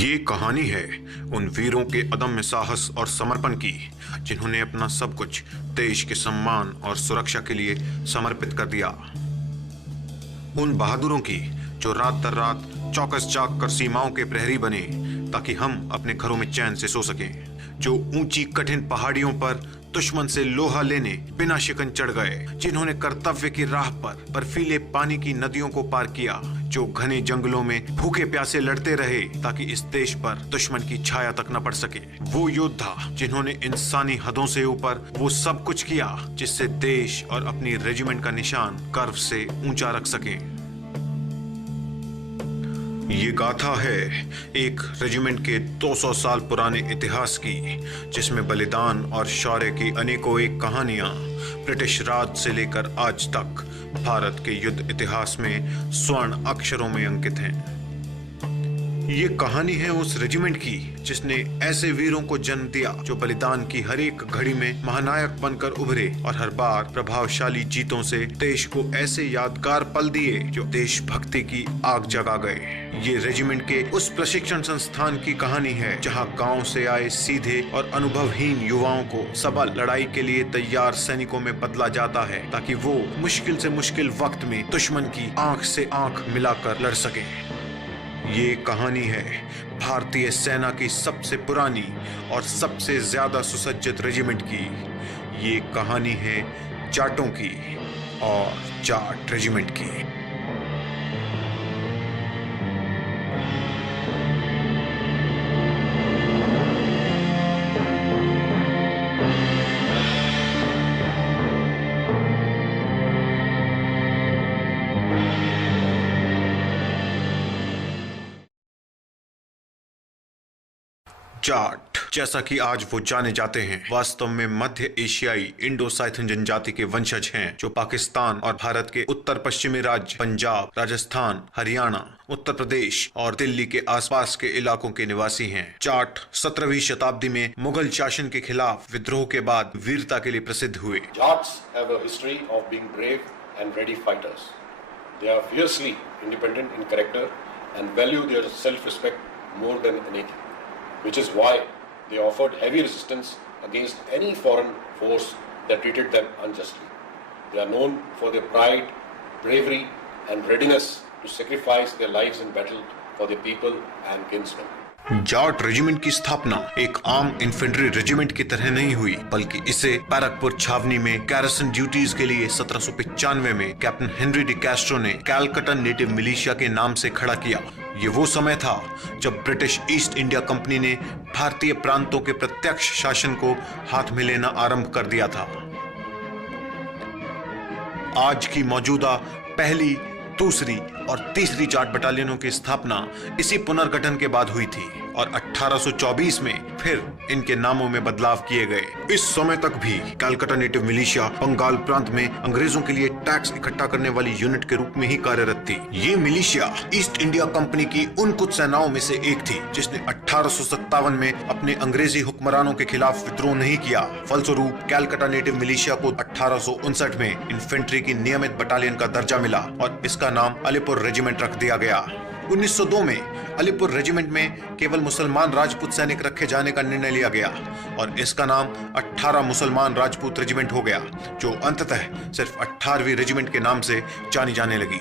ये कहानी है उन वीरों के अदम्य साहस और समर्पण की जिन्होंने अपना सब कुछ देश के सम्मान और सुरक्षा के लिए समर्पित कर दिया। उन बहादुरों की जो रात दर रात चौकस जाग कर सीमाओं के प्रहरी बने ताकि हम अपने घरों में चैन से सो सकें, जो ऊंची कठिन पहाड़ियों पर दुश्मन से लोहा लेने बिना शिकन चढ़ गए, जिन्होंने कर्तव्य की राह पर बर्फीले पानी की नदियों को पार किया, जो घने जंगलों में भूखे प्यासे लड़ते रहे ताकि इस देश पर दुश्मन की छाया तक न पड़ सके। वो योद्धा जिन्होंने इंसानी हदों से ऊपर वो सब कुछ किया जिससे देश और अपनी रेजिमेंट का निशान गर्व से ऊंचा रख सके। ये गाथा है एक रेजिमेंट के 200 साल पुराने इतिहास की, जिसमें बलिदान और शौर्य की अनेकों एक कहानियां ब्रिटिश राज से लेकर आज तक भारत के युद्ध इतिहास में स्वर्ण अक्षरों में अंकित हैं। ये कहानी है उस रेजिमेंट की जिसने ऐसे वीरों को जन्म दिया जो बलिदान की हर एक घड़ी में महानायक बनकर उभरे और हर बार प्रभावशाली जीतों से देश को ऐसे यादगार पल दिए जो देशभक्ति की आग जगा गए। ये रेजिमेंट के उस प्रशिक्षण संस्थान की कहानी है जहां गांव से आए सीधे और अनुभवहीन युवाओं को सबल लड़ाई के लिए तैयार सैनिकों में बदला जाता है ताकि वो मुश्किल से मुश्किल वक्त में दुश्मन की आंख से आंख मिलाकर लड़ सके। ये कहानी है भारतीय सेना की सबसे पुरानी और सबसे ज्यादा सुसज्जित रेजिमेंट की। ये कहानी है जाटों की और जाट रेजिमेंट की। जाट, जैसा कि आज वो जाने जाते हैं, वास्तव में मध्य एशियाई इंडो साइथन जनजाति के वंशज हैं जो पाकिस्तान और भारत के उत्तर पश्चिमी राज्य पंजाब, राजस्थान, हरियाणा, उत्तर प्रदेश और दिल्ली के आसपास के इलाकों के निवासी हैं। जाट 17वीं शताब्दी में मुगल शासन के खिलाफ विद्रोह के बाद वीरता के लिए प्रसिद्ध हुए। Jats have a history of being brave and ready fighters. They are fiercely independent in character and value their self-respect more than anything, which is why they offered heavy resistance against any foreign force that treated them unjustly. They are known for their pride, bravery and readiness to sacrifice their lives in battle for their people and kinsmen. Jat regiment की स्थापना एक आम infantry regiment की तरह नहीं हुई, बल्कि इसे बैरकपुर छावनी में कैरसन ड्यूटीज के लिए 1795 में कैप्टन हेनरी डी कैस्ट्रो ने कैलकटा नेटिव मिलिशिया के नाम से खड़ा किया। ये वो समय था जब ब्रिटिश ईस्ट इंडिया कंपनी ने भारतीय प्रांतों के प्रत्यक्ष शासन को हाथ में लेना आरंभ कर दिया था। आज की मौजूदा पहली, दूसरी और तीसरी जाट बटालियनों की स्थापना इसी पुनर्गठन के बाद हुई थी और 1824 में फिर इनके नामों में बदलाव किए गए। इस समय तक भी कैलकटा नेटिव मिलिशिया बंगाल प्रांत में अंग्रेजों के लिए टैक्स इकट्ठा करने वाली यूनिट के रूप में ही कार्यरत थी। ये मिलिशिया ईस्ट इंडिया कंपनी की उन कुछ सेनाओं में से एक थी जिसने 1857 में अपने अंग्रेजी हुक्मरानों के खिलाफ विद्रोह नहीं किया। फलस्वरूप कैलकटा नेटिव मिलिशिया को 1859 में इन्फेंट्री की नियमित बटालियन का दर्जा मिला और इसका नाम अलीपुर रेजिमेंट रख दिया गया। 1902 में अलीपुर रेजिमेंट में केवल मुसलमान राजपूत सैनिक रखे जाने का निर्णय लिया गया और इसका नाम 18 मुसलमान राजपूत रेजिमेंट हो गया, जो अंततः सिर्फ 18वीं रेजिमेंट के नाम से जानी जाने लगी।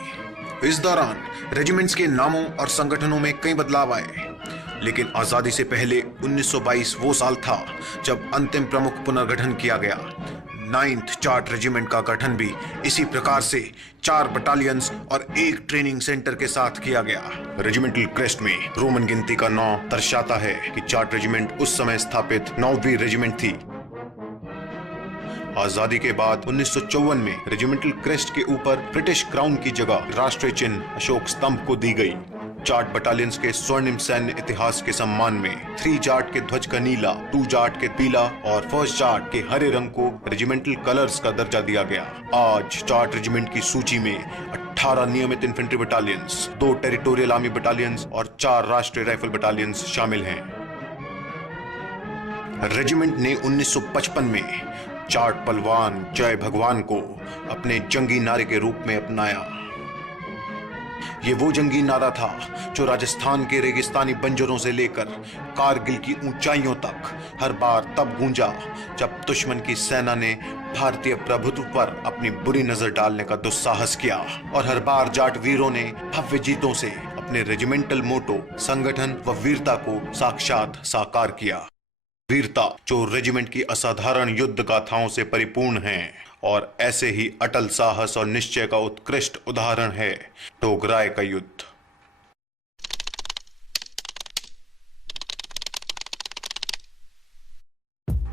इस दौरान रेजिमेंट्स के नामों और संगठनों में कई बदलाव आए, लेकिन आजादी से पहले 1922 वो साल था जब अंतिम प्रमुख पुनर्गठन किया गया। 9th जाट रेजिमेंट का गठन भी इसी प्रकार से 4 बटालियंस और एक ट्रेनिंग सेंटर के साथ किया गया। रेजिमेंटल क्रेस्ट में रोमन गिनती का 9 दर्शाता है कि जाट रेजिमेंट उस समय स्थापित 9वीं रेजिमेंट थी। आजादी के बाद 1954 में रेजिमेंटल क्रेस्ट के ऊपर ब्रिटिश क्राउन की जगह राष्ट्रीय चिन्ह अशोक स्तंभ को दी गई। जाट बटालियंस के स्वर्णिम सैन्य इतिहास के सम्मान में 3 जाट के ध्वज का नीला, 2 जाट के पीला और 1st जाट के हरे रंग को रेजिमेंटल कलर्स का दर्जा दिया गया। आज जाट रेजिमेंट की सूची में 18 नियमित infantry battalions, 2 territorial army battalions और 4 राष्ट्रीय राइफल बटालियंस शामिल हैं। रेजिमेंट ने 1955 में जाट पहलवान जय भगवान को अपने जंगी नारे के रूप में अपनाया। ये वो जंगी नारा था जो राजस्थान के रेगिस्तानी बंजरों से लेकर कारगिल की ऊंचाइयों तक हर बार तब गूंजा जब दुश्मन की सेना ने भारतीय प्रभुत्व पर अपनी बुरी नजर डालने का दुस्साहस किया, और हर बार जाट वीरों ने भव्य जीतों से अपने रेजिमेंटल मोटो, संगठन व वीरता को साक्षात साकार किया। वीरता जो रेजिमेंट की असाधारण युद्ध गाथाओं से परिपूर्ण है, और ऐसे ही अटल साहस और निश्चय का उत्कृष्ट उदाहरण है डोगराय का युद्ध।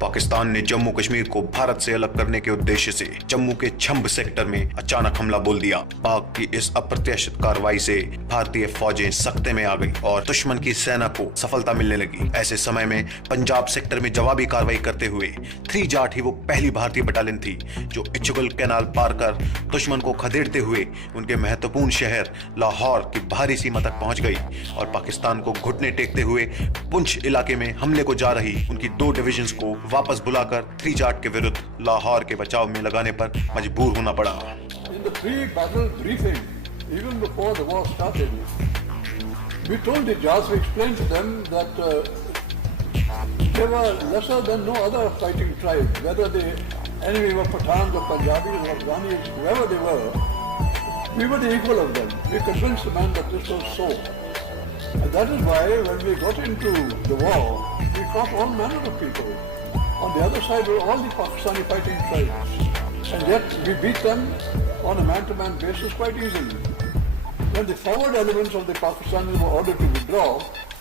पाकिस्तान ने जम्मू कश्मीर को भारत से अलग करने के उद्देश्य से जम्मू के छंब सेक्टर में अचानक हमला बोल दिया। पाक की इस अप्रत्याशित कार्रवाई से भारतीय फौजें सख्ते में आ गई और दुश्मन की सेना को सफलता मिलने लगी। ऐसे समय में पंजाब सेक्टर में जवाबी कार्रवाई करते हुए 3 जाट ही वो पहली भारतीय बटालियन थी जो इच्छुगल कैनाल पार कर दुश्मन को खदेड़ते हुए उनके महत्वपूर्ण शहर लाहौर की बाहरी सीमा तक पहुंच गई और पाकिस्तान को घुटने टेकते हुए पुंछ इलाके में हमले को जा रही उनकी 2 डिविजन्स को वापस बुलाकर 3 जाट के विरुद्ध लाहौर के बचाव में लगाने पर मजबूर होना पड़ा। In the pre-battle briefing, even before the war started, we told the Jats, we explained to them that they were lesser than no other fighting tribe, whether the enemy were Pathans or Punjabis or Afghanis, whoever they were, we were the equal of them. We convinced the man that this was so. And that is why when we got into the war, we fought all manner of people. On the other side were all the Pakistani fighting tribes. And yet we beat them on a man-to-man basis quite easily. When the forward elements of the Pakistanis were ordered to withdraw,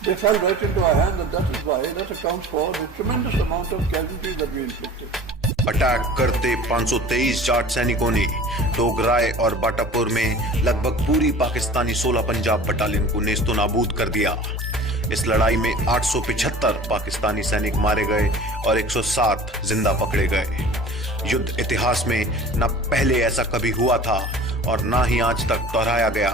they fell right into our hands, and that is why, that accounts for the tremendous amount of casualties that we inflicted. Attack करते 523 जाट सैनिकों ने डोगराय और बाटापुर में लगभग पूरी Pakistani 16 Punjab battalion को Nesto नाबूद कर दिया। इस लड़ाई में 875 पाकिस्तानी सैनिक मारे गए और 107 जिंदा पकड़े गए। युद्ध इतिहास में न पहले ऐसा कभी हुआ था और न ही आज तक दोहराया गया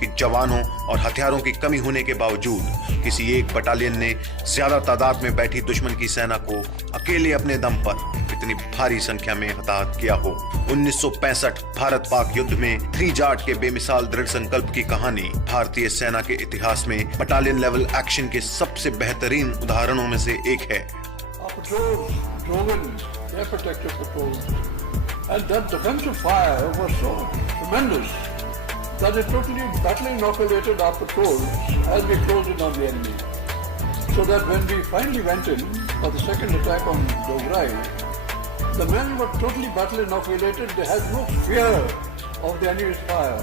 कि जवानों और हथियारों की कमी होने के बावजूद किसी एक बटालियन ने ज्यादा तादाद में बैठी दुश्मन की सेना को अकेले अपने दम पर इतनी भारी संख्या में हताहत किया हो। 1965 भारत पाक युद्ध में 3 जाट के बेमिसाल दृढ़ संकल्प की कहानी भारतीय सेना के इतिहास में बटालियन लेवल एक्शन के सबसे बेहतरीन उदाहरणों में से एक है। That it totally battle inoculated our patrols as we closed in on the enemy. So that when we finally went in for the second attack on Dograi, the men were totally battle inoculated. They had no fear of the enemy's fire.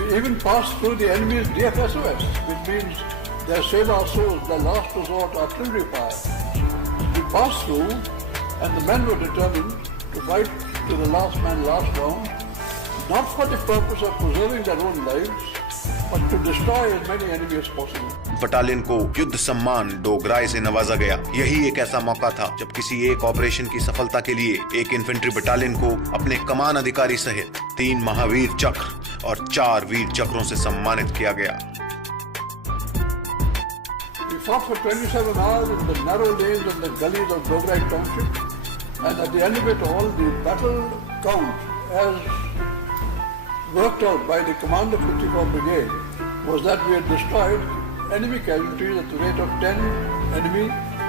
We even passed through the enemy's DFSOS, which means their saber assaults, their last resort artillery fire. We passed through, and the men were determined to fight to the last man, last round. Not for the purpose of preserving their own lives, but to destroy as many enemies as possible. Battalion को युद्ध सम्मान डोगराय से नवाजा गया। यही एक ऐसा मौका था जब किसी एक ऑपरेशन की सफलता के लिए एक इन्फेंट्री बटालियन को अपने कमान अधिकारी सहित 3 महावीर चक्र और 4 वीर चक्रों से सम्मानित किया गया। We fought for 27 hours in the narrow lanes and the gullies of Dograi Township, and at the end of it all, the battle count as worked out by the commander of 54 Brigade was that we had destroyed enemy casualties at the rate of 10 enemy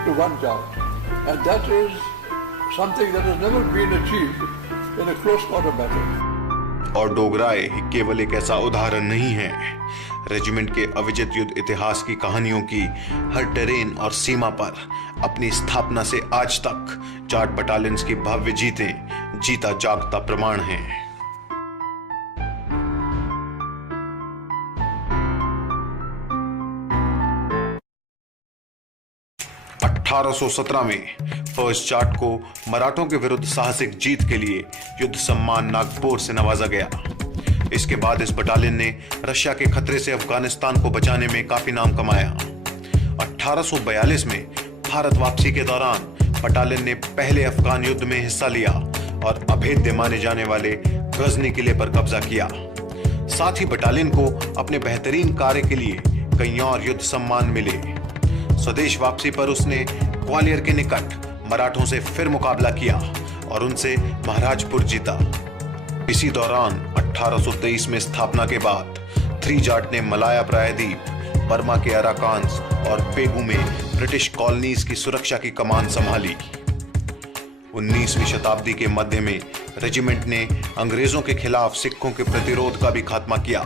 to 1 Jat. And that is something that has never been achieved in a close quarter battle. और डोगराय केवल एक ऐसा उदाहरण नहीं है। Regiment के अविजित युद्ध इतिहास की कहानियों की हर टेरेन और सीमा पर अपनी स्थापना से आज तक जाट बटालियंस की भव्य जीतें जीता जागता प्रमाण हैं। 1817 में फर्स्ट जाट को मराठों के विरुद्ध साहसिक जीत के लिए युद्ध सम्मान नागपुर से नवाजा गया। इसके बाद इस बटालियन ने रशिया के खतरे से अफगानिस्तान को बचाने में काफी नाम कमाया। 1842 में भारत वापसी के दौरान बटालियन ने पहले अफगान युद्ध में हिस्सा लिया और अभेद्य माने जाने वाले गजनी किले पर कब्जा किया। साथ ही बटालियन को अपने बेहतरीन कार्य के लिए कई और युद्ध सम्मान मिले। स्वदेश वापसी पर उसने ग्वालियर के निकट मराठों से फिर मुकाबला किया और उनसे महाराजपुर जीता। इसी दौरान 1823 में स्थापना के बाद थ्री जाट ने मलाया प्रायद्वीप, बर्मा के अराकान्स और पेगू में ब्रिटिश कॉलोनीज की सुरक्षा की कमान संभाली। 19वीं शताब्दी के मध्य में रेजिमेंट ने अंग्रेजों के खिलाफ सिखों के प्रतिरोध का भी खात्मा किया,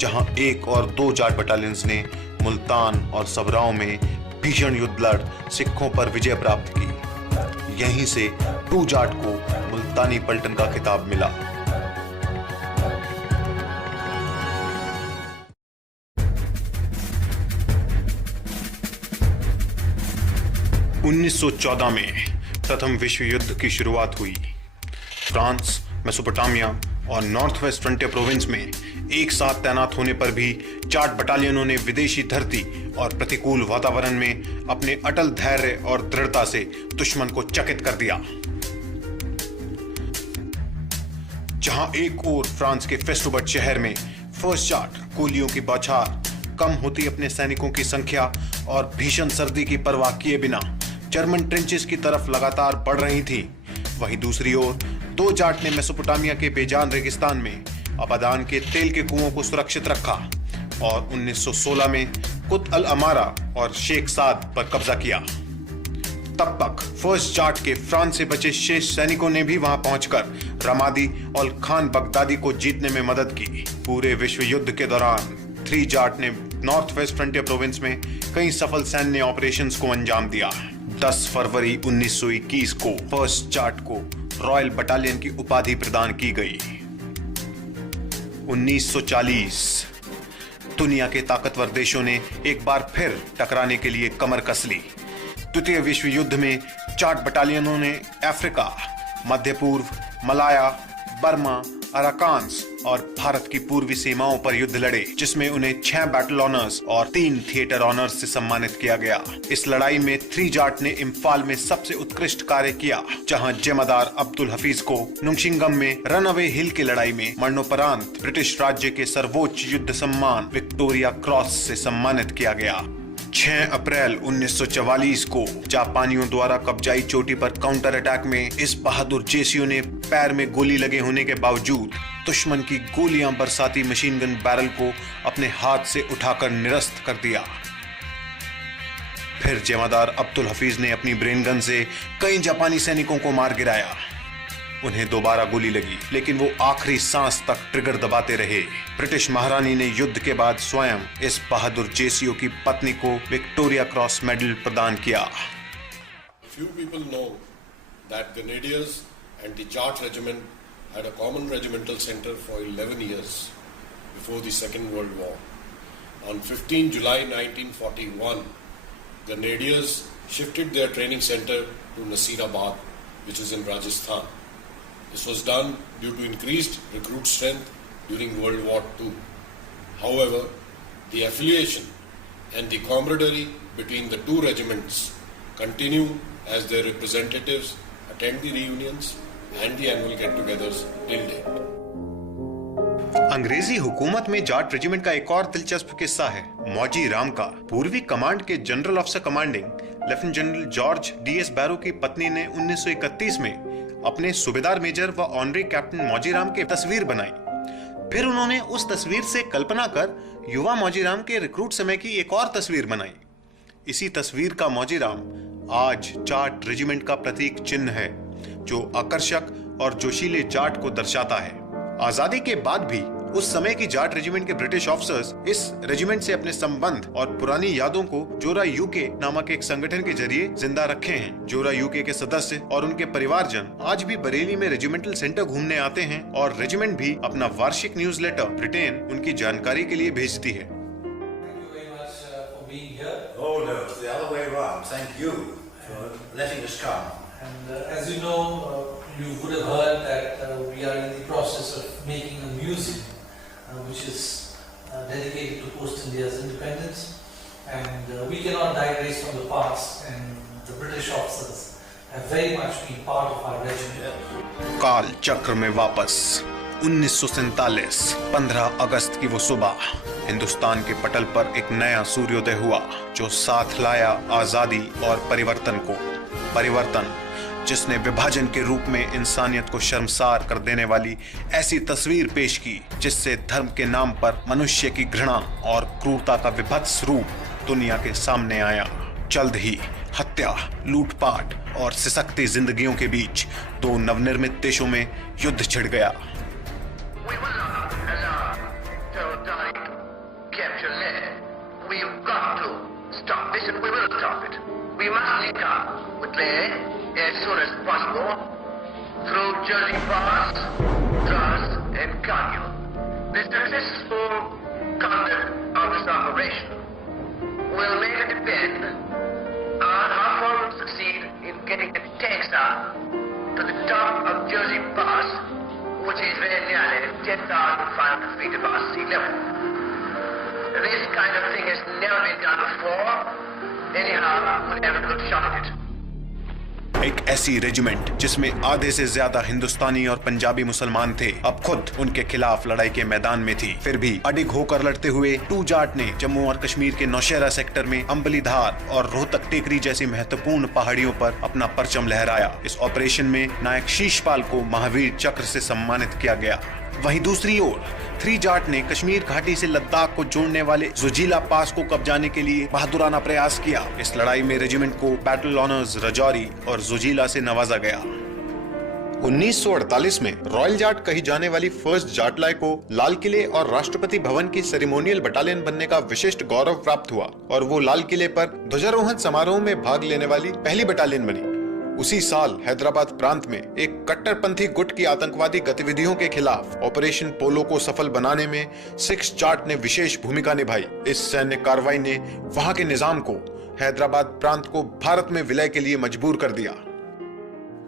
जहां 1 और 2 जाट बटालियंस ने मुल्तान और सबराओं में भीषण युद्ध लड़ सिखों पर विजय प्राप्त की। यहीं से 2 जाट को मुल्तानी पलटन का खिताब मिला। उन्नीस 1914 में प्रथम विश्व युद्ध की शुरुआत हुई। फ्रांस, मेसोपोटामिया और नॉर्थ वेस्ट फ्रंटियर प्रोविंस में एक साथ तैनात होने पर भी जाट बटालियनों ने विदेशी धरती और प्रतिकूल वातावरण में अपने अटल धैर्य और दृढ़ता से दुश्मन को चकित कर दिया। जहां एक ओर फ्रांस के फेस्टोबर्ट शहर में फर्स्ट जाट गोलियों की बौछार, कम होती अपने सैनिकों की संख्या और भीषण सर्दी की परवाह किए बिना जर्मन ट्रेंचेस की तरफ लगातार बढ़ रही थी, वहीं दूसरी ओर 2 जाट ने मेसोपोटामिया के बेजान रेगिस्तान में अबादान के तेल के कुओं को सुरक्षित रखा और 1916 में कुत अल अमारा और शेख साद पर कब्जा किया। तब तक फर्स्ट जाट के फ्रांस से बचे शेष सैनिकों ने भी वहां पहुंचकर रमादी और खान बगदादी को जीतने में मदद की। पूरे विश्व युद्ध के दौरान 3 जाट ने नॉर्थ वेस्ट फ्रंटियर प्रोविंस में कई सफल सैन्य ऑपरेशंस को अंजाम दिया। 10 फरवरी 1921 को फर्स्ट जाट को रॉयल बटालियन की उपाधि प्रदान की गई। 1940 दुनिया के ताकतवर देशों ने एक बार फिर टकराने के लिए कमर कस ली। द्वितीय विश्व युद्ध में जाट बटालियनों ने अफ्रीका, मध्य पूर्व, मलाया, बर्मा, अराकान्स और भारत की पूर्वी सीमाओं पर युद्ध लड़े, जिसमें उन्हें 6 बैटल ऑनर्स और 3 थिएटर ऑनर्स से सम्मानित किया गया। इस लड़ाई में 3 जाट ने इम्फाल में सबसे उत्कृष्ट कार्य किया, जहां जमादार अब्दुल हफीज को नुंगशिंगम में रनअवे हिल की लड़ाई में मरणोपरांत ब्रिटिश राज्य के सर्वोच्च युद्ध सम्मान विक्टोरिया क्रॉस से सम्मानित किया गया। 6 अप्रैल 1944 को जापानियों द्वारा कब्जाई चोटी पर काउंटर अटैक में इस बहादुर जेसीओ ने पैर में गोली लगे होने के बावजूद दुश्मन की गोलियां बरसाती मशीन गन बैरल को अपने हाथ से उठाकर निरस्त कर दिया। फिर जमादार अब्दुल हफीज ने अपनी ब्रेन गन से कई जापानी सैनिकों को मार गिराया। उन्हें दोबारा गोली लगी, लेकिन वो आखिरी सांस तक ट्रिगर दबाते रहे। ब्रिटिश महारानी ने युद्ध के बाद स्वयं इस बहादुर जेसीओ की पत्नी को विक्टोरिया क्रॉस मेडल प्रदान किया। Few people know that Grenadiers and the Jat Regiment had a common regimental center for 11 years before the Second World War. On 15 July 1941, Grenadiers shifted their training center to Nasirabad, which is in Rajasthan. This was done due to increased recruit strength during World War II. However, the affiliation and the camaraderie between the two regiments continue as their representatives attend the reunions and the annual get-togethers till date. अंग्रेजी हुकूमत में Jat regiment का एक और दिलचस्प किस्सा है मौजी राम का। पूर्वी कमांड के general officer commanding lieutenant general George D S Barrow की पत्नी ने 1931 में अपने सूबेदार मेजर व ऑनरी कैप्टन मौजीराम की तस्वीर बनाई। फिर उन्होंने उस तस्वीर से कल्पना कर युवा मौजीराम के रिक्रूट समय की एक और तस्वीर बनाई। इसी तस्वीर का मौजीराम आज जाट रेजिमेंट का प्रतीक चिन्ह है, जो आकर्षक और जोशीले जाट को दर्शाता है। आजादी के बाद भी उस समय की जाट रेजिमेंट के ब्रिटिश ऑफिसर्स इस रेजिमेंट से अपने संबंध और पुरानी यादों को जोरा यूके नामक एक संगठन के जरिए जिंदा रखे हैं। जोरा यूके के सदस्य और उनके परिवारजन आज भी बरेली में रेजिमेंटल सेंटर घूमने आते हैं और रेजिमेंट भी अपना वार्षिक न्यूज़लेटर ब्रिटेन उनकी जानकारी के लिए भेजती है। Oh no, it's the other way around. Thank you for letting us come. And as you know, you would have heard that we are in the process of making a museum which is dedicated to post-India's independence, and we cannot digress from the past, and the British officers have very much been part of our regiment. काल चक्र में वापस 1947 15 अगस्त की वो सुबह हिंदुस्तान के पटल पर एक नया सूर्योदय हुआ, जो साथ लाया आजादी और परिवर्तन को। परिवर्तन जिसने विभाजन के रूप में इंसानियत को शर्मसार कर देने वाली ऐसी तस्वीर पेश की जिससे धर्म के नाम पर मनुष्य की घृणा और क्रूरता का विभत्स रूप दुनिया के सामने आया। जल्द ही हत्या, लूटपाट और सिसकती जिंदगियों के बीच दो नवनिर्मित देशों में युद्ध छिड़ गया। We will not allow totalitarian capture land. We've got to stop this and we will stop it. We must link up with land as soon as possible through Jersey Pass, Drass and Cargill. The successful conduct of this operation will later depend on how far we succeed in getting the tanks up to the top of Jersey Pass, which is very nearly 10,500 feet above sea level. This kind of thing has never been done before. Anyhow, we'll have a good shot at it. एक ऐसी regiment जिसमें आधे से ज्यादा हिंदुस्तानी और पंजाबी मुसलमान थे, अब खुद उनके खिलाफ लड़ाई के मैदान में थी। फिर भी अडिग होकर लड़ते हुए टू जाट ने जम्मू और कश्मीर के नौशेरा सेक्टर में अंबली धार और रोहतक टेकरी जैसी महत्वपूर्ण पहाड़ियों पर अपना परचम लहराया। इस ऑपरेशन में नायक शीशपाल को महावीर चक्र से सम्मानित किया गया। वहीं दूसरी ओर थ्री जाट ने कश्मीर घाटी से लद्दाख को जोड़ने वाले जोजिला पास को कब्जाने के लिए बहादुराना प्रयास किया। इस लड़ाई में रेजिमेंट को बैटल ऑनर्स रजौरी और जोजिला से नवाजा गया। 1948 में रॉयल जाट कही जाने वाली फर्स्ट जाटलाई को लाल किले और राष्ट्रपति भवन की सेरेमोनियल बटालियन बनने का विशिष्ट गौरव प्राप्त हुआ और वो लाल किले पर ध्वजारोहण समारोह में भाग लेने वाली पहली बटालियन बनी। उसी साल हैदराबाद प्रांत में एक कट्टरपंथी गुट की आतंकवादी गतिविधियों के खिलाफ ऑपरेशन पोलो को सफल बनाने में 6 जाट ने विशेष भूमिका निभाई। इस सैन्य कार्रवाई ने वहां के निजाम को हैदराबाद प्रांत को भारत में विलय के लिए मजबूर कर दिया।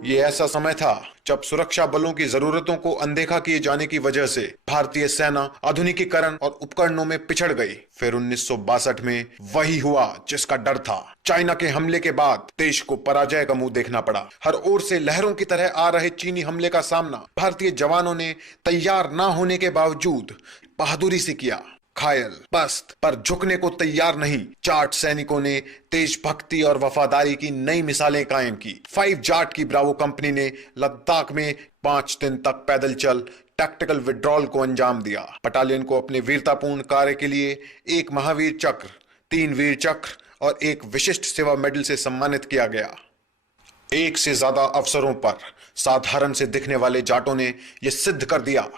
ये ऐसा समय था जब सुरक्षा बलों की जरूरतों को अनदेखा किए जाने की वजह से भारतीय सेना आधुनिकीकरण और उपकरणों में पिछड़ गई। फिर 1962 में वही हुआ जिसका डर था। चाइना के हमले के बाद देश को पराजय का मुंह देखना पड़ा। हर ओर से लहरों की तरह आ रहे चीनी हमले का सामना भारतीय जवानों ने तैयार न होने के बावजूद बहादुरी से किया। घायल, पस्त पर झुकने को तैयार नहीं जाट सैनिकों ने देशभक्ति और वफादारी की नई मिसालें कायम की। 5 जाट की ब्रावो कंपनी ने लद्दाख में 5 दिन तक पैदल चल टैक्टिकल विड्रॉल को अंजाम दिया। बटालियन को अपने वीरतापूर्ण कार्य के लिए 1 महावीर चक्र, 3 वीर चक्र और 1 विशिष्ट सेवा मेडल से सम्मानित किया गया। एक से ज्यादा अवसरों पर साधारण से दिखने वाले जाटों ने यह सिद्ध कर दिया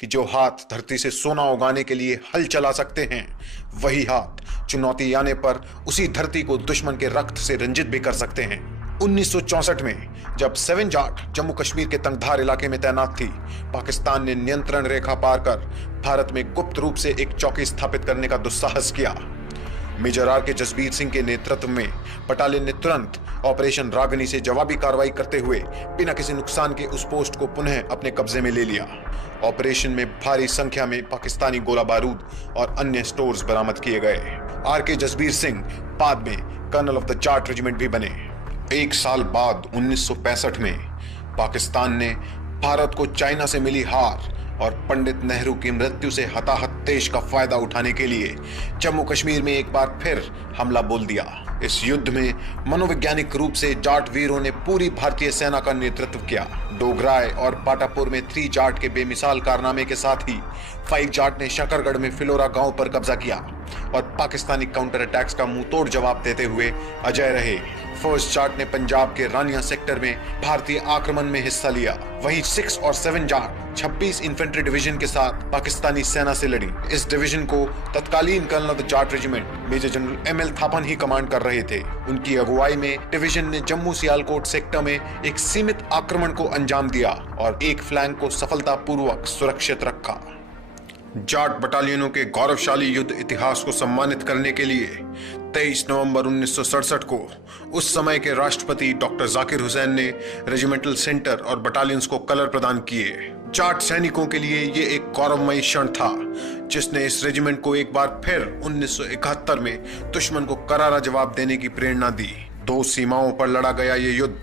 कि जो हाथ धरती से सोना उगाने के लिए हल चला सकते हैं, वही हाथ चुनौती आने पर उसी धरती को दुश्मन के रक्त से रंजित भी कर सकते हैं। 1964 में जब 7 जाट जम्मू कश्मीर के तंगधार इलाके में तैनात थी, पाकिस्तान ने नियंत्रण रेखा पार कर भारत में गुप्त रूप से एक चौकी स्थापित करने का दुस्साहस किया। मेजर आर के जसबीर सिंह के नेतृत्व में बटालियन ने तुरंत ऑपरेशन रागनी से जवाबी कार्रवाई करते हुए बिना किसी नुकसान के उस पोस्ट को पुनः अपने कब्जे में ले लिया। ऑपरेशन में भारी संख्या में पाकिस्तानी गोला बारूद और अन्य स्टोर्स बरामद किए गए। आर के जसबीर सिंह बाद में colonel of the Jat regiment भी बने। 1 साल बाद 1965 में पाकिस्तान ने भारत को चाइना से मिली हार और पंडित नेहरू की मृत्यु से हताहत देश का फायदा उठाने के लिए जम्मू कश्मीर में एक बार फिर हमला बोल दिया। इस युद्ध में मनोवैज्ञानिक रूप से जाट वीरों ने पूरी भारतीय सेना का नेतृत्व किया। डोगराय और पाटापुर में 3 जाट के बेमिसाल कारनामे के साथ ही 5 जाट ने शकरगढ़ में फिलोरा गांव पर कब्जा किया और पाकिस्तानी काउंटर अटैक्स का मुंहतोड़ जवाब देते हुए अजय रहे। फर्स्ट जाट ने पंजाब के रानिया सेक्टर में भारतीय आक्रमण में हिस्सा लिया। वहीं 6 और 7 जाट 26 इन्फेंट्री डिवीजन के साथ पाकिस्तानी सेना से लड़ी। इस डिवीजन को तत्कालीन colonel of the Jat regiment major general ML Thapan ही कमांड कर रहे थे। उनकी अगुवाई में डिवीजन ने जम्मू सियालकोट सेक्टर में एक सीमित आक्रमण को अंजाम दिया और एक फ्लैंक को सफलतापूर्वक सुरक्षित रखा। जाट बटालियनों के गौरवशाली युद्ध इतिहास को सम्मानित करने के लिए 23 नवंबर 1967 को उस समय के राष्ट्रपति डॉक्टर जाकिर हुसैन ने रेजिमेंटल सेंटर और बटालियंस को कलर प्रदान किए। जाट सैनिकों के लिए ये एक गौरवमयी क्षण था जिसने इस रेजिमेंट को एक बार फिर 1971 में दुश्मन को करारा जवाब देने की प्रेरणा दी। 2 सीमाओं पर लड़ा गया ये युद्ध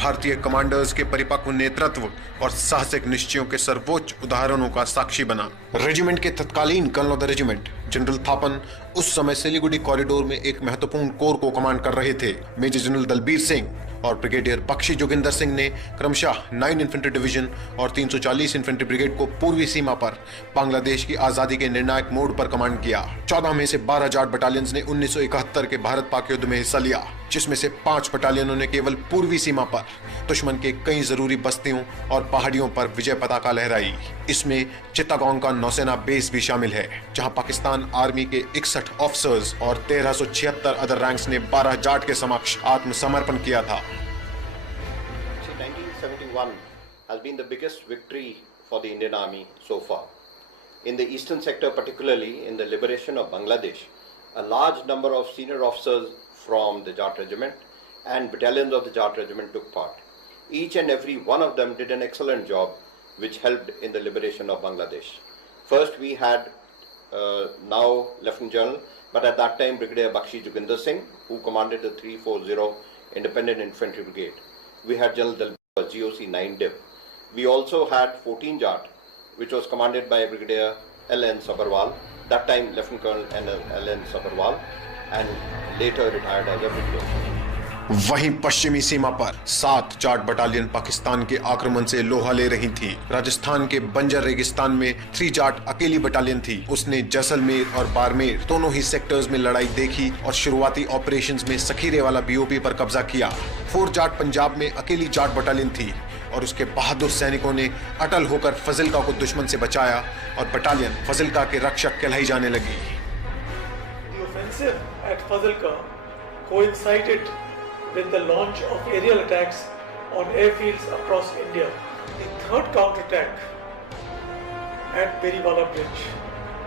भारतीय कमांडर्स के परिपक्व नेतृत्व और साहसिक निश्चयों के सर्वोच्च उदाहरणों का साक्षी बना। रेजिमेंट के तत्कालीन colonel of the regiment general Thapan उस समय सिलीगुड़ी कॉरिडोर में एक महत्वपूर्ण कोर को कमांड कर रहे थे। मेजर जनरल दलबीर सिंह और ब्रिगेडियर बख्शी जोगिंदर सिंह ने क्रमशः 9 इन्फेंट्री डिवीजन और 340 इन्फेंट्री ब्रिगेड को पूर्वी सीमा पर बांग्लादेश की आजादी के निर्णायक मोड़ पर कमांड किया। 14 में से 12 जाट बटालियंस ने 1971 के भारत पाक युद्ध में हिस्सा लिया, जिसमें से 5 बटालियनों ने केवल पूर्वी सीमा पर दुश्मन के कई जरूरी बस्तियों और पहाड़ियों पर विजय पताका लहराई। इसमें चित्तागोंग का नौसेना बेस भी शामिल है, जहां पाकिस्तान आर्मी के 61 ऑफिसर्स और 1376 अदर रैंक्स ने 12 जाट के समक्ष आत्मसमर्पण किया था। 1971 has been the biggest victory for the Indian Army so far. In the eastern sector, particularly in the liberation of Bangladesh, a large number of senior officers from the Jat Regiment and battalions of the Jat Regiment took part. Each and every one of them did an excellent job, which helped in the liberation of Bangladesh. First, we had now Lieutenant General, but at that time Brigadier Bakshi Joginder Singh, who commanded the 340 Independent Infantry Brigade. We had General Dalbas, GOC 9 Div. We also had 14 Jat, which was commanded by Brigadier L.N. Sabharwal, that time Lieutenant Colonel L.N. Sabharwal, and later retired as a brigadier. वहीं पश्चिमी सीमा पर 7 Jat battalion Pakistan के आक्रमण से लोहा ले रही थी। राजस्थान के बंजर रेगिस्तान में 3 जाट अकेली बटालियन थी। उसने जैसलमेर और बाड़मेर दोनों ही सेक्टर्स में लड़ाई देखी और शुरुआती ऑपरेशंस में सखीरे वाला बीओपी पर कब्जा किया। 4 जाट पंजाब में अकेली जाट बटालियन थी और उसके बहादुर सैनिकों ने अटल होकर फजिल्का को दुश्मन से बचाया और बटालियन फजिल्का के रक्षक कहलाई जाने लगी। The offensive at Fazilka coincided with the launch of aerial attacks on airfields across India. The third counterattack at Periwala Bridge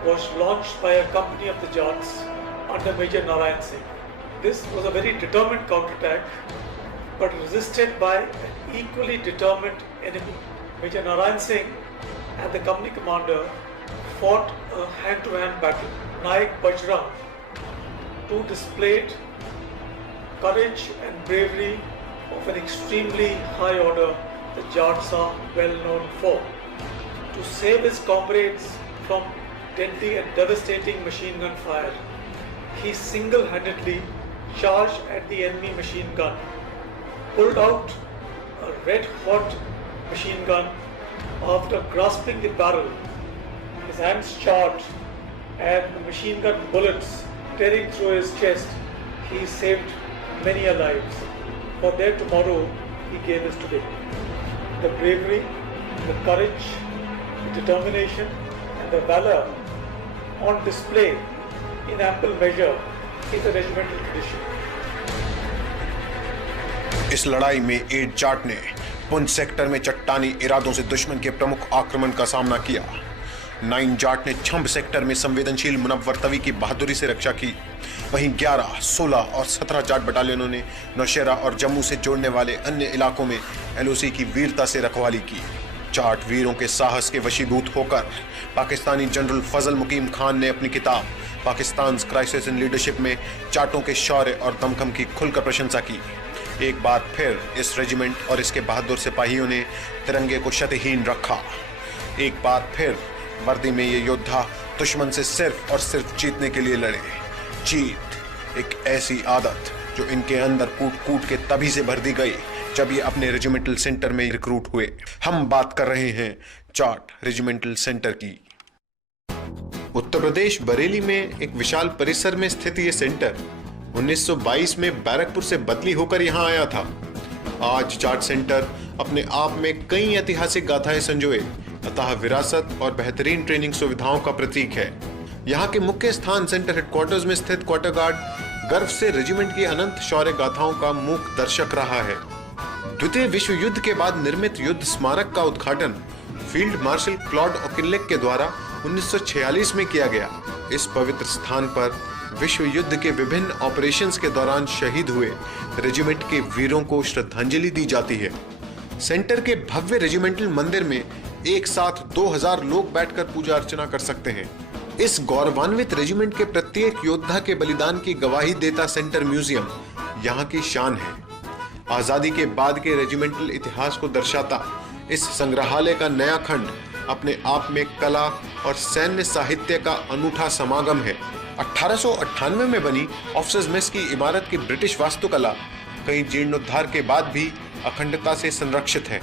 was launched by a company of the Jats under Major Narayan Singh. This was a very determined counterattack, but resisted by an equally determined enemy. Major Narayan Singh and the company commander fought a hand-to-hand battle. Naik Bajrang, who displayed courage and bravery of an extremely high order the Jats are well known for. To save his comrades from deadly and devastating machine gun fire, he single-handedly charged at the enemy machine gun, pulled out a red-hot machine gun. After grasping the barrel, his hands charged and the machine gun bullets tearing through his chest, he saved many a lives. For their tomorrow, he gave us today. The bravery, the courage, the determination and the valor on display in ample measure is a regimental tradition. इस लड़ाई में 8 जाट ने Poonch sector में चट्टानी इरादों से दुश्मन के प्रमुख आक्रमण का सामना किया। 9 जाट ने छंब सेक्टर में संवेदनशील मुनव्वर तवी की बहादुरी से रक्षा की। वहीं 11, 16 और 17 जाट बटालियनों ने नौशेरा और जम्मू से जोड़ने वाले अन्य इलाकों में एलओसी की वीरता से रखवाली की। जाट वीरों के साहस के वशीभूत होकर पाकिस्तानी जनरल फजल मुकीम खान ने अपनी किताब पाकिस्तान क्राइसिस इन लीडरशिप में जाटों के शौर्य और दमखम की खुलकर प्रशंसा की। एक बार फिर इस रेजिमेंट और इसके बहादुर सिपाहियों ने तिरंगे को क्षतिहीन रखा। एक बार फिर वर्दी में ये योद्धा दुश्मन से सिर्फ और सिर्फ जीतने के लिए लड़े। जीत एक ऐसी आदत जो इनके अंदर कूट कूट के तभी से भर दी गई जब ये अपने रेजिमेंटल सेंटर में रिक्रूट हुए। हम बात कर रहे हैं जाट रेजिमेंटल सेंटर की। उत्तर प्रदेश बरेली में एक विशाल परिसर में स्थित ये सेंटर 1922 में बैरकपुर से बदली होकर यहाँ आया था। आज जाट सेंटर अपने आप में कई ऐतिहासिक गाथाएं संजोए अतः विरासत और बेहतरीन ट्रेनिंग सुविधाओं का प्रतीक है। यहाँ के मुख्य स्थान सेंटर हेडक्वार्टर्स में स्थित क्वार्टर गार्ड गर्व से रेजिमेंट की अनंत शौर्य गाथाओं का मूक दर्शक रहा है। द्वितीय विश्व युद्ध के बाद निर्मित युद्ध स्मारक का उद्घाटन फील्ड मार्शल क्लॉड ओकिनलेक के द्वारा 1946 में किया गया। इस पवित्र स्थान पर विश्व युद्ध के विभिन्न ऑपरेशंस के दौरान शहीद हुए रेजिमेंट के वीरों को श्रद्धांजलि दी जाती है। सेंटर के भव्य रेजिमेंटल मंदिर में एक साथ 2000 लोग बैठकर पूजा अर्चना कर सकते हैं। इस गौरवान्वित रेजिमेंट के प्रत्येक योद्धा के बलिदान की गवाही देता सेंटर म्यूजियम यहाँ की शान है। आजादी के बाद के रेजिमेंटल इतिहास को दर्शाता इस संग्रहालय का नया खंड अपने आप में कला और सैन्य साहित्य का अनूठा समागम है। 1898 में बनी ऑफिसर्स मेस की इमारत की ब्रिटिश वास्तुकला कई जीर्णोद्धार के बाद भी अखंडता से संरक्षित है।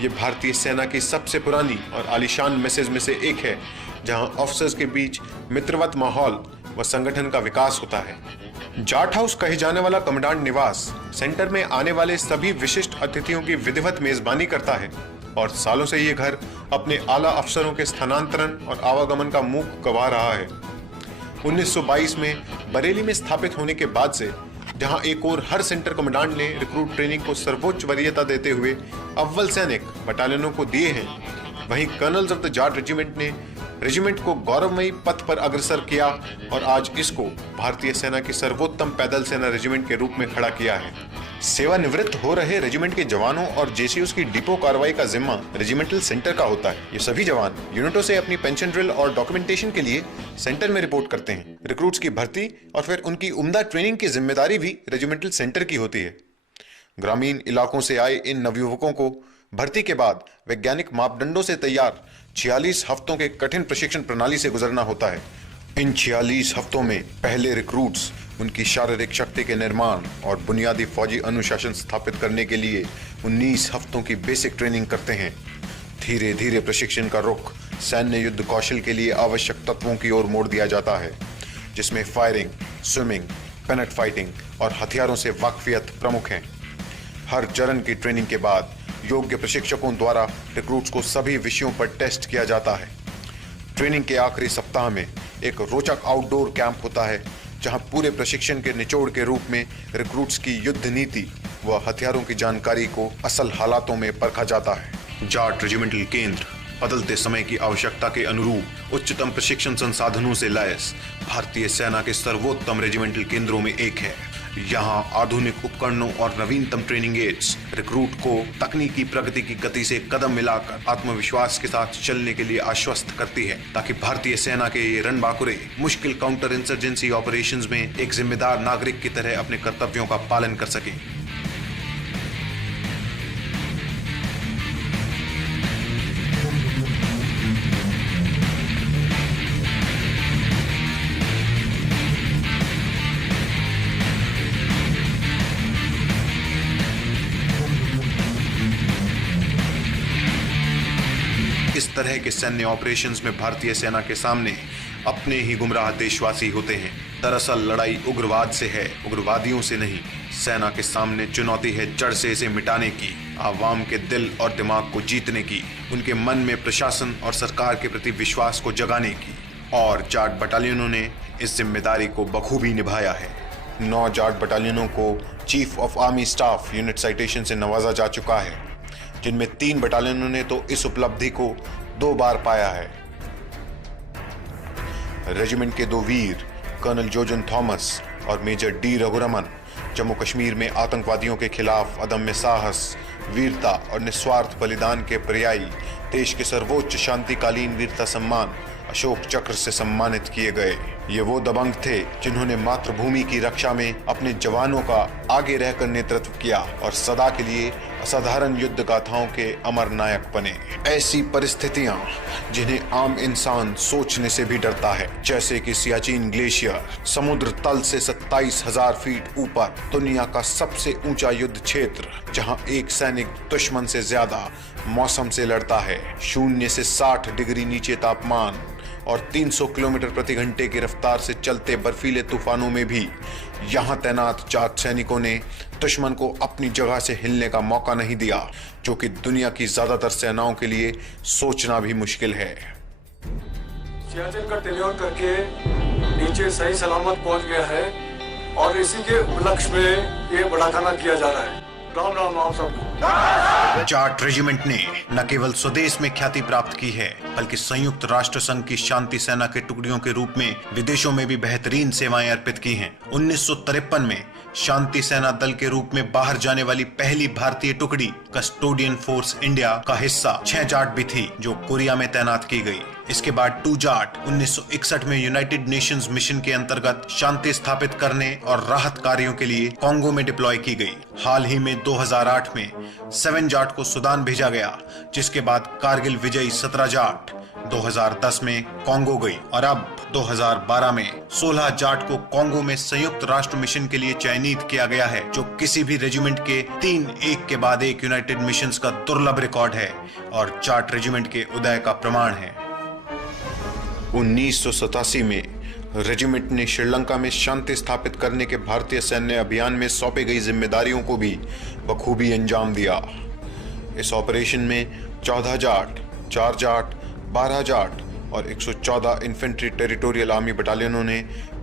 ये भारतीय सेना की सबसे पुरानी और आलीशान मैसेज में से एक है, जहां ऑफिसर्स के बीच मित्रवत माहौल व संगठन का विकास होता है। जाट हाउस कहे जाने वाला कमांडेंट निवास सेंटर में आने वाले सभी विशिष्ट अतिथियों की विधिवत मेजबानी करता है और सालों से ये घर अपने आला अफसरों के स्थानांतरण और आवागमन का मुख गंवा रहा है। 1922 में बरेली में स्थापित होने के बाद से जहां एक और हर सेंटर कमांडेंट ने रिक्रूट ट्रेनिंग को सर्वोच्च वरीयता देते हुए अव्वल सैनिक बटालियनों को दिए हैं, वहीं colonel's of the Jat regiment ने रेजिमेंट को गौरवमयी पथ पर अग्रसर किया और आज इसको भारतीय सेना की सर्वोत्तम पैदल सेना रेजिमेंट के रूप में खड़ा किया है। सेवानिवृत्त हो रहे रेजिमेंट के जवानों और जेसीयूज की डिपो कार्रवाई का जिम्मा रेजिमेंटल सेंटर का होता है। ये सभी जवान यूनिटों से अपनी पेंशन ड्रिल और डॉक्यूमेंटेशन के लिए सेंटर में रिपोर्ट करते हैं। रिक्रूट्स की भर्ती और फिर उनकी उम्दा ट्रेनिंग की जिम्मेदारी भी रेजिमेंटल सेंटर की होती है। ग्रामीण इलाकों से आए इन नवयुवकों को भर्ती के बाद वैज्ञानिक मापदंडों से तैयार 46 हफ्तों के कठिन प्रशिक्षण प्रणाली से गुजरना होता है। इन 46 हफ्तों में पहले रिक्रूट्स उनकी शारीरिक शक्ति के निर्माण और बुनियादी फौजी अनुशासन स्थापित करने के लिए 19 हफ्तों की बेसिक ट्रेनिंग करते हैं। धीरे धीरे प्रशिक्षण का रुख सैन्य युद्ध कौशल के लिए आवश्यक तत्वों की ओर मोड़ दिया जाता है, जिसमें फायरिंग, स्विमिंग, पेनट फाइटिंग और हथियारों से वाकफियत प्रमुख हैं। हर चरण की ट्रेनिंग के बाद योग्य प्रशिक्षकों द्वारा रिक्रूट्स को सभी विषयों पर टेस्ट किया जाता है। ट्रेनिंग के आखिरी सप्ताह में एक रोचक आउटडोर कैंप होता है, जहां पूरे प्रशिक्षण के निचोड़ के रूप में रिक्रूट्स की युद्ध नीति व हथियारों की जानकारी को असल हालातों में परखा जाता है। जाट रेजिमेंटल केंद्र बदलते समय की आवश्यकता के अनुरूप उच्चतम प्रशिक्षण संसाधनों से लैस भारतीय सेना के सर्वोत्तम रेजिमेंटल केंद्रों में एक है। यहाँ आधुनिक उपकरणों और नवीनतम ट्रेनिंग एड्स रिक्रूट को तकनीकी प्रगति की गति से कदम मिलाकर आत्मविश्वास के साथ चलने के लिए आश्वस्त करती है, ताकि भारतीय सेना के ये रणबांकुरे मुश्किल काउंटर इंसर्जेंसी ऑपरेशंस में एक जिम्मेदार नागरिक की तरह अपने कर्तव्यों का पालन कर सके। इस तरह के सैन्य ऑपरेशंस में भारतीय सेना के सामने अपने ही गुमराह देशवासी होते हैं। दरअसल लड़ाई उग्रवाद से है, उग्रवादियों से नहीं। सेना के सामने चुनौती है जड़ से इसे मिटाने की, आवाम के दिल और दिमाग को जीतने की, उनके मन में प्रशासन और सरकार के प्रति विश्वास को जगाने की। और जाट बटालियनों ने इस जिम्मेदारी को बखूबी निभाया है। 9 जाट बटालियनों को chief of army staff unit citation से नवाजा जा चुका है, जिनमें 3 बटालियनों ने तो इस उपलब्धि को 2 बार पाया है। रेजिमेंट के 2 वीर कर्नल जोजन थॉमस और मेजर डी रघुरमन जम्मू कश्मीर में आतंकवादियों के खिलाफ अदम्य साहस, वीरता और निस्वार्थ बलिदान के पर्यायी देश के सर्वोच्च शांतिकालीन वीरता सम्मान अशोक चक्र से सम्मानित किए गए। ये वो दबंग थे जिन्होंने मातृभूमि की रक्षा में अपने जवानों का आगे रहकर नेतृत्व किया और सदा के लिए असाधारण युद्ध गाथाओं के अमर नायक बने। ऐसी परिस्थितियां जिन्हें आम इंसान सोचने से भी डरता है, जैसे कि सियाचिन ग्लेशियर, समुद्र तल से 27,000 फीट ऊपर दुनिया का सबसे ऊंचा युद्ध क्षेत्र, जहां एक सैनिक दुश्मन से ज्यादा मौसम से लड़ता है। 0 से 60 डिग्री नीचे तापमान और 300 किलोमीटर प्रति घंटे की रफ्तार से चलते बर्फीले तूफानों में भी यहाँ तैनात जाट सैनिकों ने दुश्मन को अपनी जगह से हिलने का मौका नहीं दिया, जो कि दुनिया की ज्यादातर सेनाओं के लिए सोचना भी मुश्किल है। सियाचिन का टेलीऑन करके नीचे सही सलामत पहुंच गया है और इसी के उपलक्ष्य में ये बड़ा खाना किया जा रहा है। राम राम आप सबको। जाट रेजिमेंट ने न केवल स्वदेश में ख्याति प्राप्त की है, बल्कि संयुक्त राष्ट्र संघ की शांति सेना के टुकड़ियों के रूप में विदेशों में भी बेहतरीन सेवाएं अर्पित की हैं। 1953 में शांति सेना दल के रूप में बाहर जाने वाली पहली भारतीय टुकड़ी कस्टोडियन फोर्स इंडिया का हिस्सा 6 जाट भी थी, जो कोरिया में तैनात की गई। इसके बाद 2 जाट 1961 में यूनाइटेड नेशंस मिशन के अंतर्गत शांति स्थापित करने और राहत कार्यों के लिए कांगो में डिप्लॉय की गई। हाल ही में 2008 में 7 जाट को सूडान भेजा गया, जिसके बाद कारगिल विजयी 17 जाट 2010 में कोंगो गई और अब 2012 में 16 जाट को कोंगो में संयुक्त राष्ट्र मिशन के लिए चयनित किया गया है, जो किसी भी रेजिमेंट के 3 एक के बाद एक यूनाइटेड मिशंस का दुर्लभ रिकॉर्ड है और जाट रेजिमेंट के उदय का प्रमाण है। 1987 में रेजिमेंट ने श्रीलंका में शांति स्थापित करने के भारतीय सैन्य अभियान में सौंपी गई जिम्मेदारियों को भी बखूबी अंजाम दिया। इस ऑपरेशन में 14 जाट, 4 जाट, 12 जाट और 114 इन्फेंट्री टेरिटोरियल आर्मी बटालियनों ने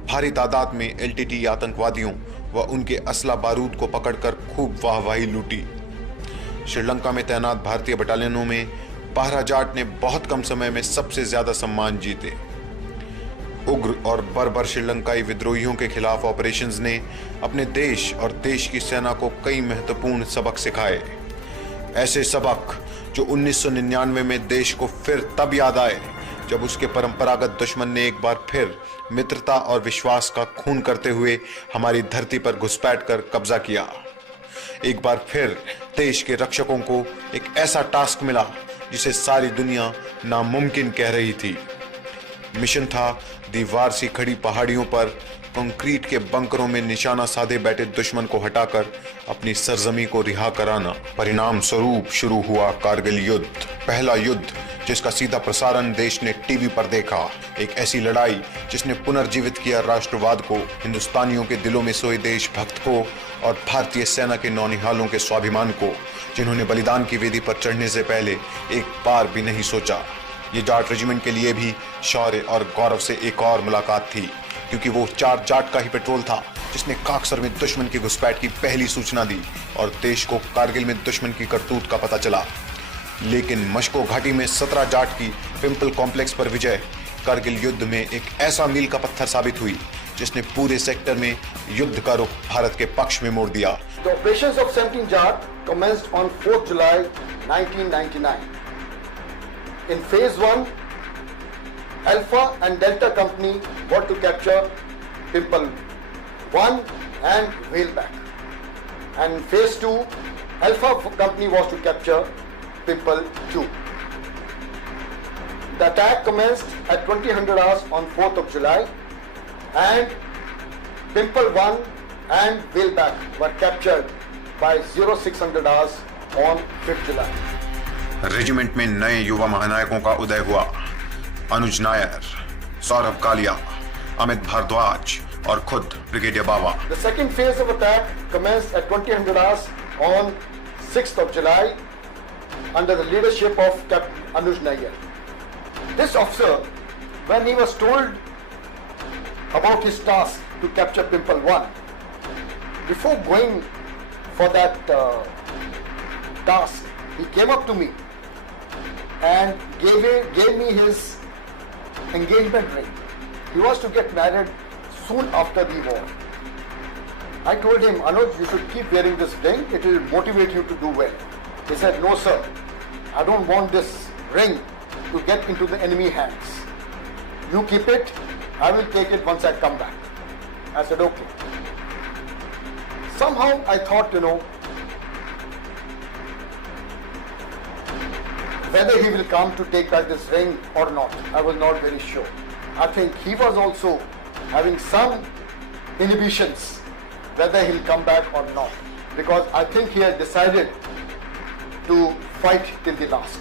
भारी तादाद में एलटीटी आतंकवादियों व उनके असला बारूद को पकड़कर खूब वाहवाही लूटी। श्रीलंका में तैनात भारतीय बटालियनों में 12 जाट ने बहुत कम समय में सबसे ज्यादा सम्मान जीते। उग्र और बर्बर श्रीलंकाई विद्रोहियों के खिलाफ ऑपरेशंस ने अपने देश और देश की सेना को कई महत्वपूर्ण सबक सिखाए। ऐसे सबक जो 1999 में देश को फिर तब याद आए जब उसके परंपरागत दुश्मन ने एक बार फिर मित्रता और विश्वास का खून करते हुए हमारी धरती पर घुसपैठ कर कब्जा किया। एक बार फिर देश के रक्षकों को एक ऐसा टास्क मिला जिसे सारी दुनिया नामुमकिन कह रही थी। मिशन था दीवार सी खड़ी पहाड़ियों पर कंक्रीट के बंकरों में निशाना साधे बैठे दुश्मन को हटाकर अपनी सरजमी को रिहा कराना। परिणाम स्वरूप शुरू हुआ कारगिल युद्ध, पहला युद्ध जिसका सीधा प्रसारण देश ने टीवी पर देखा। एक ऐसी लड़ाई जिसने पुनर्जीवित किया राष्ट्रवाद को, हिंदुस्तानियों के दिलों में सोए देशभक्त को और भारतीय सेना के नौनिहालों के स्वाभिमान को, जिन्होंने बलिदान की वेदी पर चढ़ने से पहले एक बार भी नहीं सोचा। ये जाट रेजिमेंट के लिए भी शौर्य और गौरव से एक और मुलाकात थी, क्योंकि वो 4 जाट का ही पेट्रोल था जिसने काकसर में दुश्मन की घुसपैठ की पहली सूचना दी और देश को कारगिल में दुश्मन की करतूत का पता चला। लेकिन मशको घाटी में 17 जाट की पिंपल कॉम्प्लेक्स पर विजय कारगिल युद्ध में एक ऐसा मील का पत्थर साबित हुई जिसने पूरे सेक्टर में युद्ध का रुख भारत के पक्ष में मोड़ दिया। The operations of 17 Jat commenced on 4th July 1999. In phase 1, Alpha and Delta Company were to capture Pimple 1 and Whaleback. And in phase 2, Alpha Company was to capture Pimple 2. The attack commenced at 2000 hours on 4th of July and Pimple 1 and Whaleback were captured by 0600 hours on 5th July. Regiment में नए युवा महानायकों का उदय हुआ। अनुज नायर, सौरभ कालिया, अमित भारद्वाज और खुद brigadier Bawa. The second phase of attack commenced at 2000 hours on 6th of July under the leadership of Captain Anuj Nair. This officer, when he was told about his task to capture Pimple 1, before going for that task, he came up to me and gave me his engagement ring. He was to get married soon after the war. I told him, Anuj, you should keep wearing this ring. It will motivate you to do well. He said, no sir, I don't want this ring to get into the enemy hands. You keep it, I will take it once I come back. I said, okay. Somehow I thought, whether he will come to take back this ring or not, I was not very sure. I think he was also having some inhibitions whether he'll come back or not, because I think he had decided to fight till the last.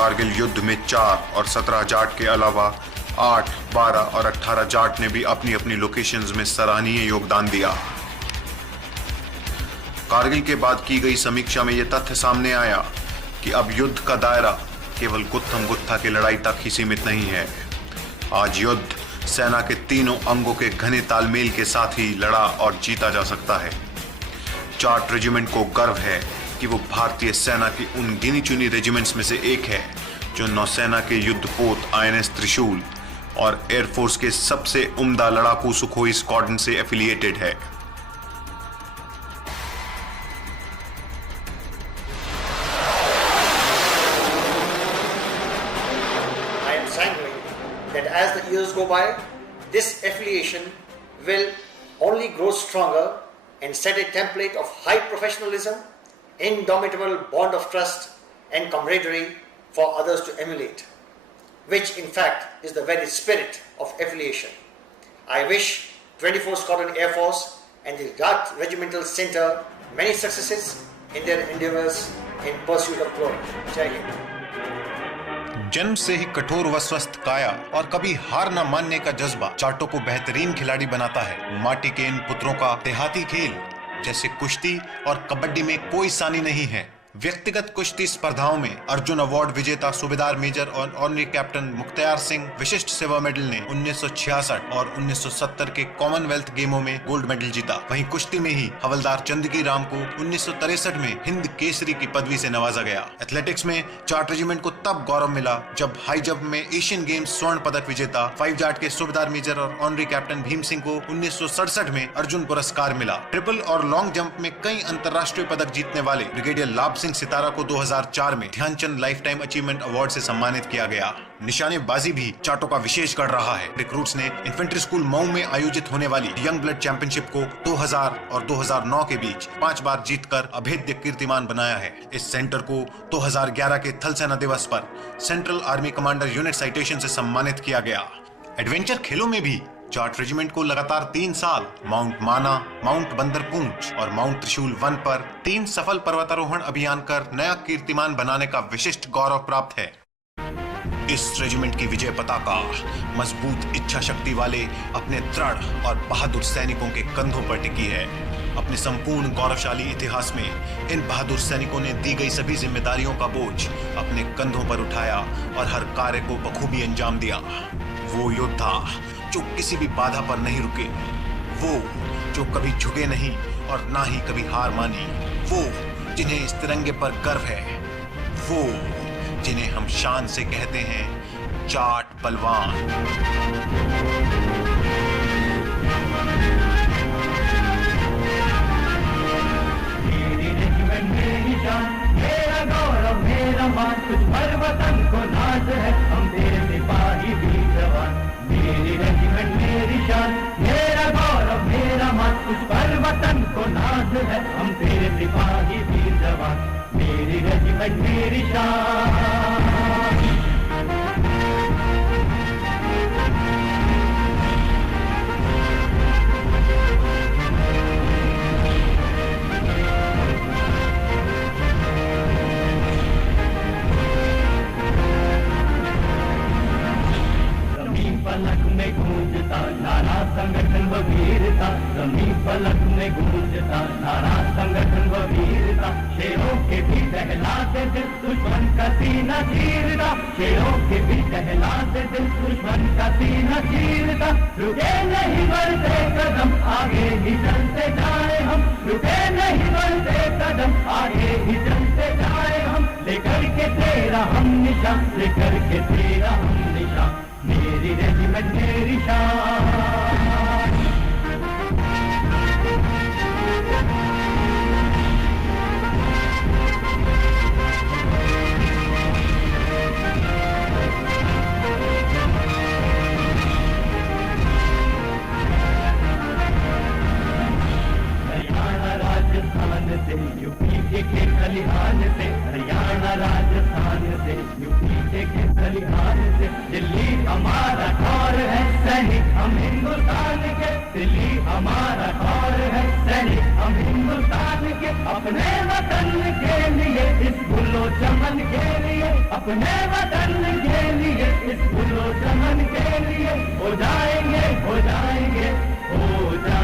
Kargil युद्ध में 4 और 17 जाट के अलावा 8, 12 और 18 जाट ने भी अपनी अपनी लोकेशंस में सराहनीय योगदान दिया। कारगिल के बाद की गई समीक्षा में यह तथ्य सामने आया कि अब युद्ध का दायरा केवल गुत्थम गुत्था की लड़ाई तक ही सीमित नहीं है। आज युद्ध सेना के तीनों अंगों के घने तालमेल के साथ ही लड़ा और जीता जा सकता है। जाट रेजिमेंट को गर्व है कि वो भारतीय सेना की उन गिनी चुनी रेजिमेंट्स में से एक है जो नौसेना के युद्धपोत INS त्रिशूल और एयरफोर्स के सबसे उम्दा लड़ाकू सुखोई स्क्वाड्रन से एफिलिएटेड है। years go by, this affiliation will only grow stronger and set a template of high professionalism, indomitable bond of trust and camaraderie for others to emulate, which in fact is the very spirit of affiliation. I wish 24th Scotland Air Force and the Guard Regimental Centre many successes in their endeavours in pursuit of glory. Jai Hind. जन्म से ही कठोर व स्वस्थ काया और कभी हार न मानने का जज्बा जाटों को बेहतरीन खिलाड़ी बनाता है। माटी के इन पुत्रों का देहाती खेल जैसे कुश्ती और कबड्डी में कोई सानी नहीं है। व्यक्तिगत कुश्ती स्पर्धाओं में अर्जुन अवार्ड विजेता सूबेदार मेजर और ऑनरी कैप्टन मुख्तार सिंह विशिष्ट सेवा मेडल ने 1966 और 1970 के कॉमनवेल्थ गेमों में गोल्ड मेडल जीता। वहीं कुश्ती में ही हवलदार चंदगी राम को 1963 में हिंद केसरी की पदवी से नवाजा गया। एथलेटिक्स में जाट रेजिमेंट को तब गौरव मिला जब हाई जंप में एशियन गेम्स स्वर्ण पदक विजेता 5 जाट के सूबेदार मेजर और ऑनरी कैप्टन भीम सिंह को 1967 में अर्जुन पुरस्कार मिला। ट्रिपल और लॉन्ग जंप में कई अंतर्राष्ट्रीय पदक जीतने वाले ब्रिगेडियर लाभ सिंह सितारा को 2004 में Dhyan Chand lifetime achievement award से सम्मानित किया गया। निशानेबाजी भी जाटों का विशेष कर रहा है। रिक्रूट्स ने इन्फेंट्री स्कूल मऊ में आयोजित होने वाली यंग ब्लड चैंपियनशिप को 2000 और 2009 के बीच 5 बार जीतकर अभेद्य कीर्तिमान बनाया है। इस सेंटर को 2011 के थल सेना दिवस पर central army commander unit citation से सम्मानित किया गया। एडवेंचर खेलों में भी जाट रेजिमेंट को लगातार 3 साल माउंट माना, माउंट बंदरपूंछ और माउंट त्रिशूल 1 पर 3 सफल पर्वतारोहण अभियान कर नया कीर्तिमान बनाने का विशिष्ट गौरव प्राप्त है। इस रेजिमेंट की विजय पताका मजबूत इच्छा शक्ति वाले अपने दृढ़ और बहादुर सैनिकों के कंधों पर टिकी है। अपने संपूर्ण गौरवशाली इतिहास में इन बहादुर सैनिकों ने दी गई सभी जिम्मेदारियों का बोझ अपने कंधों पर उठाया और हर कार्य को बखूबी अंजाम दिया। वो योद्धा जो किसी भी बाधा पर नहीं रुके, वो जो कभी झुके नहीं और ना ही कभी हार मानी, वो जिन्हें इस तिरंगे पर गर्व है, वो जिन्हें हम शान से कहते हैं जाट पलवान। मेरी रेजिमेंट मेरी जान, मेरा गौरव मेरा मान, कुछ पर वतन को नाज है, हम तेरे सिपाही वीर जवान। मेरी रेजिमेंट मेरी शान, मेरा गौरव मेरा मान, कुछ पर वतन को नाज है, हम तेरे सिपाही वीर जवान। मेरी रेजिमेंट मेरी शान। पलक में गूंजता नारा संगठन व वीरता, जमीन पलक में गूंजता नारा संगठन व वीरता, शेरों के भी दहलाते दिल दुश्मन का सीना चीरता, शेरों के भी दहलाते दिल दुश्मन का सीना चीरता। रुके नहीं बढ़ते कदम आगे ही चलते जाए हम, रुके नहीं बढ़ते कदम आगे ही चलते जाए हम, लेकर के तेरा हम निशान, लेकर के तेरा हम निशान। मेरी रेजिमेंट मेरी शान। हरियाणा राजस्थान से यूपी के खलिहान से, हरियाणा राजस्थान से यूपी के खलिहान से, दिल्ली हमारा घर है सैनिक हम हिंदुस्तान के, दिल्ली हमारा घर है सैनिक हम हिंदुस्तान के। अपने वतन के लिए इस गुलो चमन के लिए, अपने वतन के लिए इस गुलो चमन के लिए, हो जाएंगे हो जाएंगे हो जाएंगे।